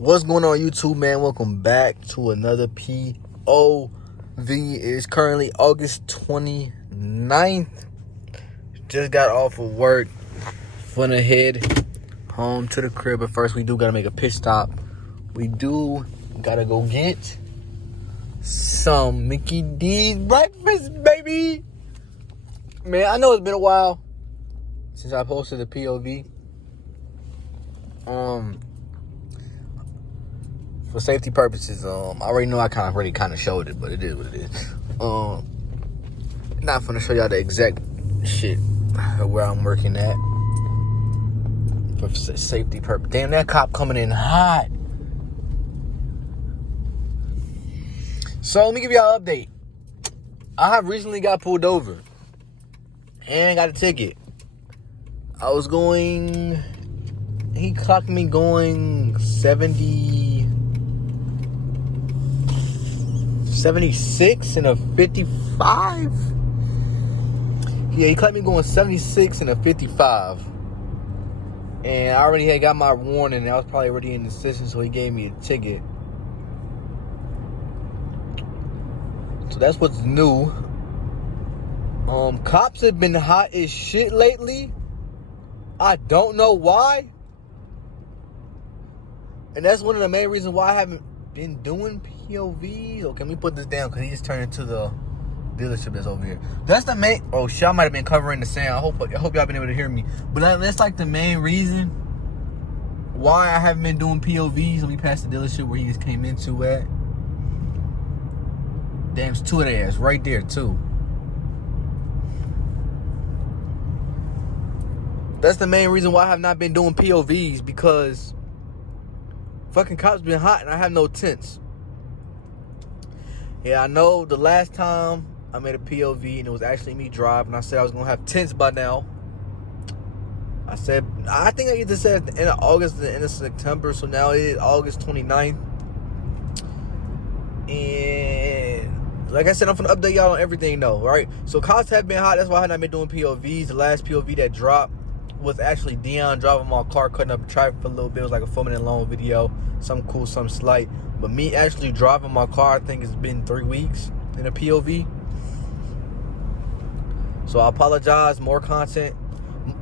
What's going on, YouTube, man? Welcome back to another POV. It's currently August 29th. Just got off of work. Finna head home to the crib. But first, we do gotta make a pit stop. We do gotta go get some Mickey D's breakfast, baby. Man, I know it's been a while since I posted the POV. For safety purposes, I already know I kind of showed it, but it is what it is. Not gonna show y'all the exact shit where I'm working at for safety purpose. Damn, that cop coming in hot. So let me give y'all an update. I have recently got pulled over and got a ticket. He clocked me going 76 and a 55. Yeah, he caught me going 76 and a 55. And I already had got my warning. I was probably already in the system, so he gave me a ticket. So that's what's new. Cops have been hot as shit lately. I don't know why. And that's one of the main reasons why I haven't been doing POVs. Or can we put this down? Because he just turned into the dealership that's over here. That's the main... Oh, shit, I might have been covering the sound. I hope y'all been able to hear me. But that's like the main reason why I haven't been doing POVs. Let me pass the dealership where he just came into at. Damn, it's two of their ass right there, too. That's the main reason why I have not been doing POVs, because fucking cops been hot and I have no tents. Yeah, I know the last time I made a POV and it was actually me driving, I said I was going to have tents by now. I think I either said at the end of August or the end of September, so now it is August 29th. And like I said, I'm going to update y'all on everything though, right? So cops have been hot, that's why I have not been doing POVs. The last POV that dropped was actually Dion driving my car, cutting up traffic for a little bit. It was like a 4-minute long video. Something cool, something slight. But me actually driving my car, I think it's been 3 weeks in a POV. So I apologize. More content.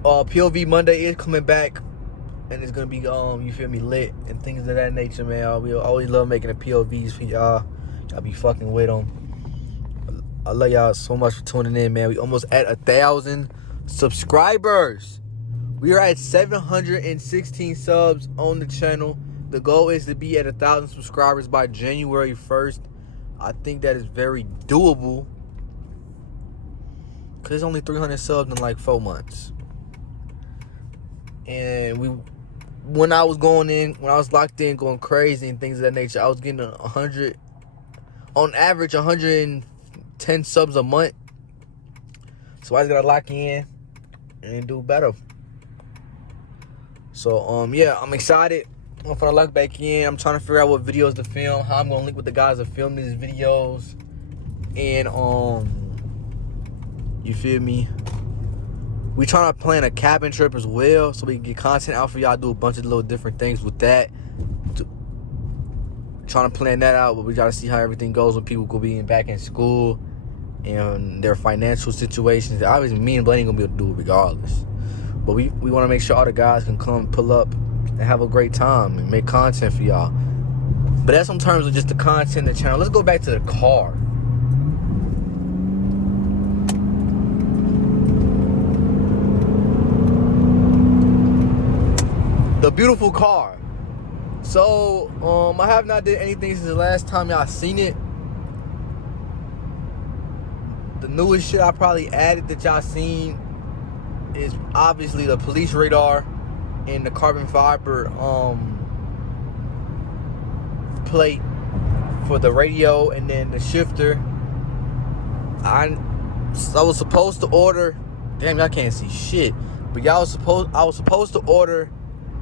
POV Monday is coming back. And it's going to be, you feel me, lit and things of that nature, man. We always love making the POVs for y'all. Y'all be fucking with them. I love y'all so much for tuning in, man. We almost at 1,000 subscribers. We are at 716 subs on the channel. The goal is to be at 1,000 subscribers by January 1st. I think that is very doable, because it's only 300 subs in like 4 months. And when I was locked in, going crazy and things of that nature, I was getting 100, on average, 110 subs a month. So I just gotta lock in and do better. So, yeah, I'm excited. I'm finna lock back in. I'm trying to figure out what videos to film, how I'm gonna link with the guys that film these videos. And, you feel me? We trying to plan a cabin trip as well, so we can get content out for y'all, do a bunch of little different things with that. Trying to plan that out, but we gotta see how everything goes when people go being back in school and their financial situations. Obviously, me and Blaine ain't gonna be able to do it regardless. But we want to make sure all the guys can come pull up and have a great time and make content for y'all. But that's in terms of just the content of the channel. Let's go back to the car. The beautiful car. So, I have not did anything since the last time y'all seen it. The newest shit I probably added that y'all seen is obviously the police radar and the carbon fiber plate for the radio, and then the shifter. I was supposed to order, damn, y'all can't see shit, but I was supposed to order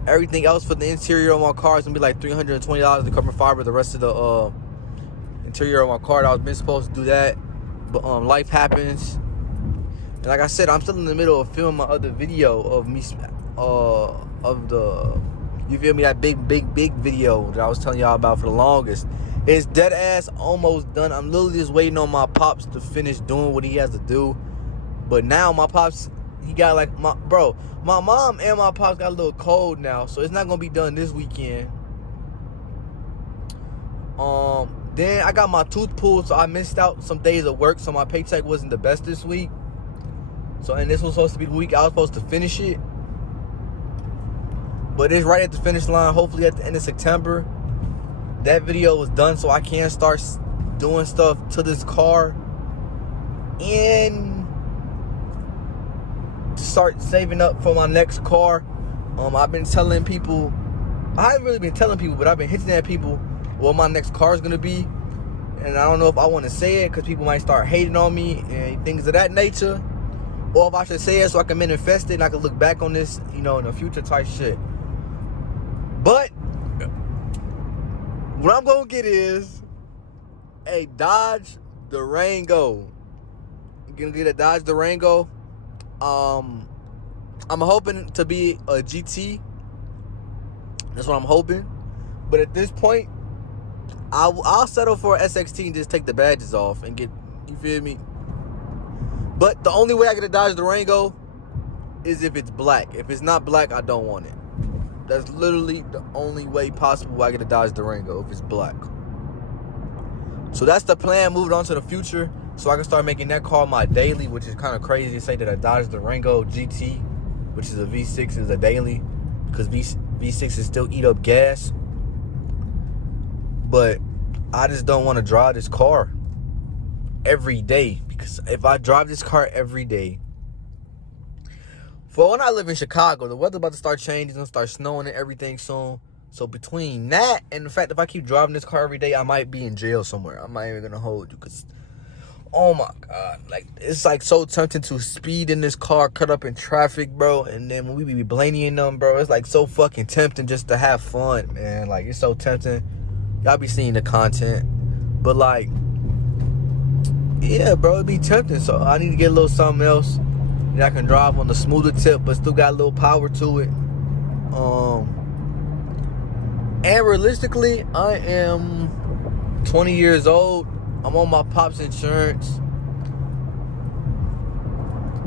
everything else for the interior of my car. It's gonna be like $320, the carbon fiber, the rest of the interior of my car. I was been supposed to do that, but life happens. And like I said, I'm still in the middle of filming my other video of me, of the You feel me? That big video that I was telling y'all about for the longest. It's dead ass almost done. I'm literally just waiting on my pops to finish doing what he has to do. But now my pops, he got like, my mom and my pops got a little cold now. So it's not going to be done this weekend. Then I got my tooth pulled, so I missed out some days of work. So my paycheck wasn't the best this week. So, and this was supposed to be the week I was supposed to finish it. But it's right at the finish line, hopefully at the end of September. That video was done so I can start doing stuff to this car and start saving up for my next car. I've been telling people, I haven't really been telling people, but I've been hinting at people what my next car is going to be. And I don't know if I want to say it because people might start hating on me and things of that nature. Or if I should say it so I can manifest it and I can look back on this, in the future type shit. But what I'm going to get is a Dodge Durango. I'm going to get a Dodge Durango. I'm hoping to be a GT. That's what I'm hoping. But at this point, I'll settle for an SXT and just take the badges off and get, you feel me? But the only way I get a Dodge Durango is if it's black. If it's not black, I don't want it. That's literally the only way possible I get a Dodge Durango, if it's black. So that's the plan, moving on to the future, so I can start making that car my daily, which is kind of crazy to say that a Dodge Durango GT, which is a V6, is a daily, because V6 is still eat up gas. But I just don't want to drive this car every day, because if I drive this car every day, for when I live in Chicago, the weather's about to start changing, it's gonna start snowing and everything soon. So between that and the fact if I keep driving this car every day, I might be in jail somewhere. I'm not even gonna hold you, because oh my god, like it's like so tempting to speed in this car, cut up in traffic, bro. And then when we be blaming them, bro, it's like so fucking tempting just to have fun, man. Like it's so tempting. Y'all be seeing the content, but like, yeah, bro, it be tempting. So I need to get a little something else that I can drive on the smoother tip, but still got a little power to it. And realistically, I am 20 years old. I'm on my pop's insurance.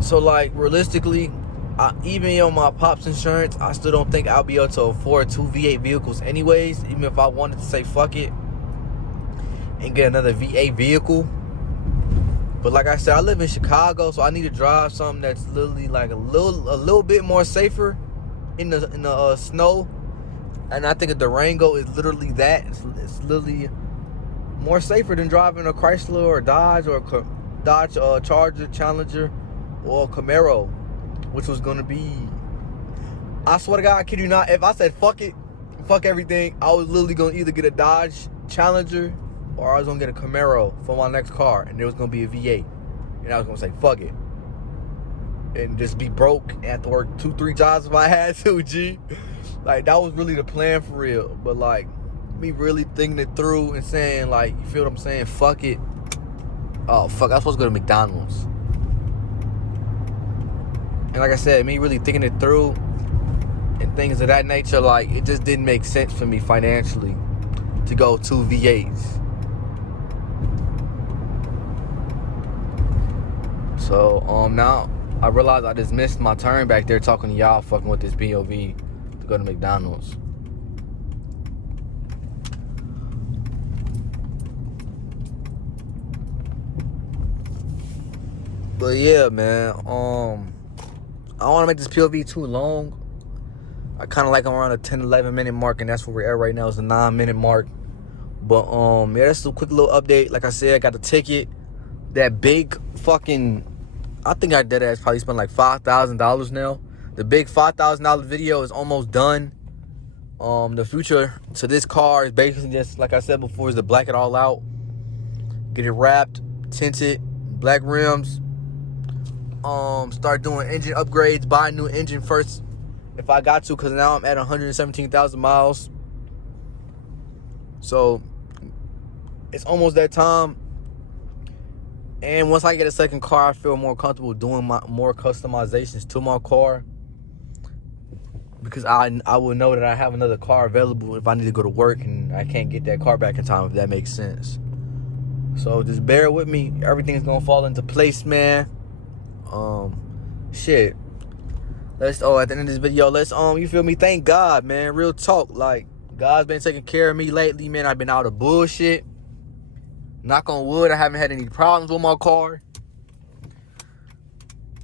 So like realistically, even on my pop's insurance, I still don't think I'll be able to afford 2 V8 vehicles anyways, even if I wanted to say fuck it and get another V8 vehicle. But like I said, I live in Chicago, so I need to drive something that's literally like a little bit more safer in the snow. And I think a Durango is literally that. It's literally more safer than driving a Chrysler or a Dodge or a Dodge Charger, Challenger, or a Camaro, which was gonna be, I swear to God, I kid you not, if I said fuck it, fuck everything, I was literally gonna either get a Dodge Challenger or I was gonna get a Camaro for my next car, and it was gonna be a V8, and I was gonna say fuck it and just be broke and have to work 2-3 jobs if I had to. G, like that was really the plan for real. But like me really thinking it through and saying, like, you feel what I'm saying, fuck it. Oh fuck, I was supposed to go to McDonald's. And like I said, me really thinking it through and things of that nature, like it just didn't make sense for me financially to go 2 V8s. So now I realize I just missed my turn back there talking to y'all, fucking with this POV to go to McDonald's. But yeah, man, I don't want to make this POV too long. I kind of like I'm around a 10-11 minute mark, and that's where we're at right now. It's a 9-minute mark. But yeah, that's a quick little update. Like I said, I got the ticket. That big fucking, I think I dead ass probably spent like $5,000 now. The big $5,000 video is almost done. The future to this car is basically just, like I said before, is to black it all out, get it wrapped, tinted, black rims. Start doing engine upgrades, buy a new engine first if I got to, because now I'm at 117,000 miles. So it's almost that time. And once I get a second car, I feel more comfortable doing more customizations to my car. because I will know that I have another car available if I need to go to work and I can't get that car back in time, if that makes sense. So just bear with me. Everything's gonna fall into place, man. Shit. At the end of this video, let's you feel me? Thank God, man. Real talk. Like, God's been taking care of me lately, man. I've been out of bullshit. Knock on wood, I haven't had any problems with my car.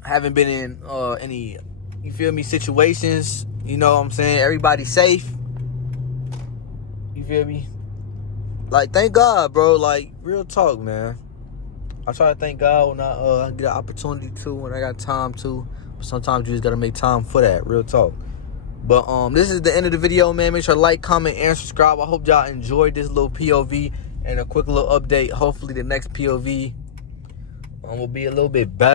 I haven't been in any, you feel me, situations. You know what I'm saying? Everybody's safe. You feel me? Like, thank God, bro. Like, real talk, man. I try to thank God when I get an opportunity to, when I got time to. But sometimes you just gotta make time for that. Real talk. But this is the end of the video, man. Make sure to like, comment, and subscribe. I hope y'all enjoyed this little POV and a quick little update. Hopefully the next POV will be a little bit better.